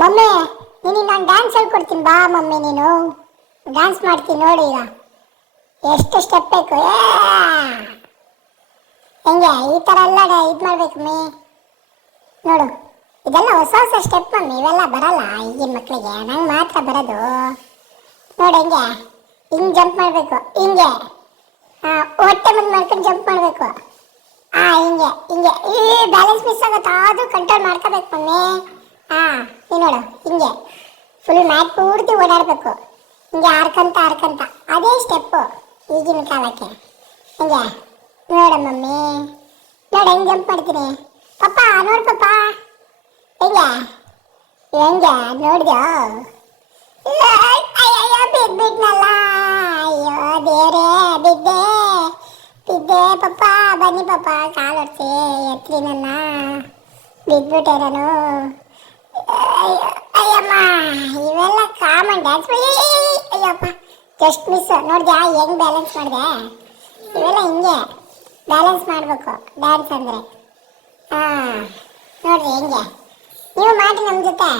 Mummy ನೀನು ನಾನು dance ಹೇಳ್ಕೊಡ್ತೀನಿ ಬಾ ಮಮ್ಮಿ. ನೀನು ಡ್ಯಾನ್ಸ್ ಮಾಡ್ತೀನಿ ನೋಡಿ. ಈಗ ಎಷ್ಟು ಸ್ಟೆಪ್ ಬೇಕು ಹೆಂಗೆ ಈ ಥರ ಎಲ್ಲ ಇದು ಮಾಡ್ಬೇಕು ಮಮ್ಮಿ. ನೋಡು ಇದೆಲ್ಲ ಹೊಸ ಹೊಸ ಸ್ಟೆಪ್ ಮಮ್ಮಿ. ಇವೆಲ್ಲ ಬರಲ್ಲ ಈಗಿನ ಮಕ್ಕಳಿಗೆ, ನಂಗೆ ಮಾತ್ರ ಬರೋದು. ನೋಡಿ ಹೆಂಗೆ ಹಿಂಗೆ ಜಂಪ್ ಮಾಡಬೇಕು, ಹಿಂಗೆ ಹೊಟ್ಟೆ ಮುಂದೆ ಮಾಡ್ಕೊಂಡು ಜಂಪ್ ಮಾಡಬೇಕು. ಹಿಂಗೆ ಹಿಂಗೆ ಈ ಬ್ಯಾಲೆನ್ಸ್ ಮಿಸ್ ಆಗುತ್ತೆ, ಆದರೂ ಕಂಟ್ರೋಲ್ ಮಾಡ್ಕೋಬೇಕು ಮಮ್ಮಿ. ನೀನು ನೋಡು ಹಿಂಗೆ ಫುಲ್ ಮ್ಯಾಟ್ ಪೂರ್ತಿ ಓಡಾಡಬೇಕು. ಹಿಂಗೆ ಆರ್ಕಂತ ಅದೇ ಸ್ಟೆಪ್ಪು ಈಗಿನ ಕಾಲಕ್ಕೆ. ಹಿಂಗೆ ನೋಡ ಮಮ್ಮಿ, ನೋಡಿ ಹೆಂಗೆ ಜಂಪ್ ಮಾಡ್ತೀನಿ. ಪಪ್ಪ ನೋಡು ಪಪ್ಪ ಹೆಂಗೆ ಹೆಂಗೆ ನೋಡಿದ್ಯೋ. ಅಯ್ಯಯ್ಯೋ ಬಿದ್ಬಿಟ್ನಲ್ಲ, ಅಯ್ಯೋ ದೇವ್ರೇ ಬಿದ್ದೆ ಬಿದ್ದೆ. ಪಪ್ಪ ಬನ್ನಿ ಪಪ್ಪ, ಕಾಲು ಹೊಡ್ಸಿ ಎತ್ರಿ ನನ್ನ, ಬಿದ್ಬಿಟ್ಟೆ ನಾನು. ಅಯ್ಯಮ್ಮ ಇವೆಲ್ಲ common dance. Ayyappa just miss. ನೋಡಿದ್ಯಾ ಹೆಂಗೆ ಬ್ಯಾಲೆನ್ಸ್ ಮಾಡಿದೆ. ಇವೆಲ್ಲ ಹಿಂಗೆ ಬ್ಯಾಲೆನ್ಸ್ ಮಾಡಬೇಕು ಡ್ಯಾನ್ಸ್ ಅಂದರೆ. ನೋಡ್ರಿ ಹೆಂಗೆ ನೀವು ಮಾಡಿರಿ ನಮ್ಮ ಜೊತೆ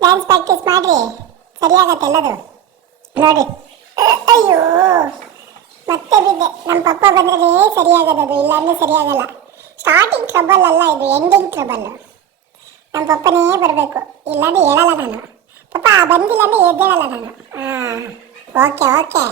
ಡ್ಯಾನ್ಸ್ ಪ್ರಾಕ್ಟೀಸ್ ಮಾಡಿರಿ, ಸರಿಯಾಗತ್ತೆ ಎಲ್ಲದು. ನೋಡಿ ಅಯ್ಯೋ ಮತ್ತೆ ಬಿದ್ದೆ. ನಮ್ಮ ಪಪ್ಪ ಬಂದ್ರೆ ಸರಿಯಾಗದದು, ಇಲ್ಲಾಂದರೆ ಸರಿಯಾಗಲ್ಲ. ಸ್ಟಾರ್ಟಿಂಗ್ ಟ್ರಬಲ್ ಅಲ್ಲ ಇದು, ಎಂಡಿಂಗ್ ಟ್ರಬಲ್ಲು. ನಮ್ಮ ಪಪ್ಪನೇ ಬರಬೇಕು, ಇಲ್ಲಾಂದರೆ ಹೇಳಲ್ಲ ನಾನು. ಪಪ್ಪ ಬಂದಿಲ್ಲ ಅಂದರೆ ಎದ್ದೇಳಲ್ಲ ನಾನು. Okay okay.